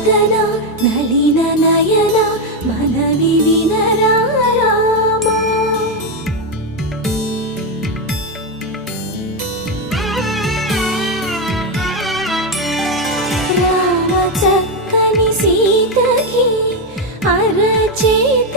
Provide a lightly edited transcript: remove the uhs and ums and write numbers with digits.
వదన నలిన నయన మనవి వినరా రామా. రామ చక్కని సీతకి అరచేత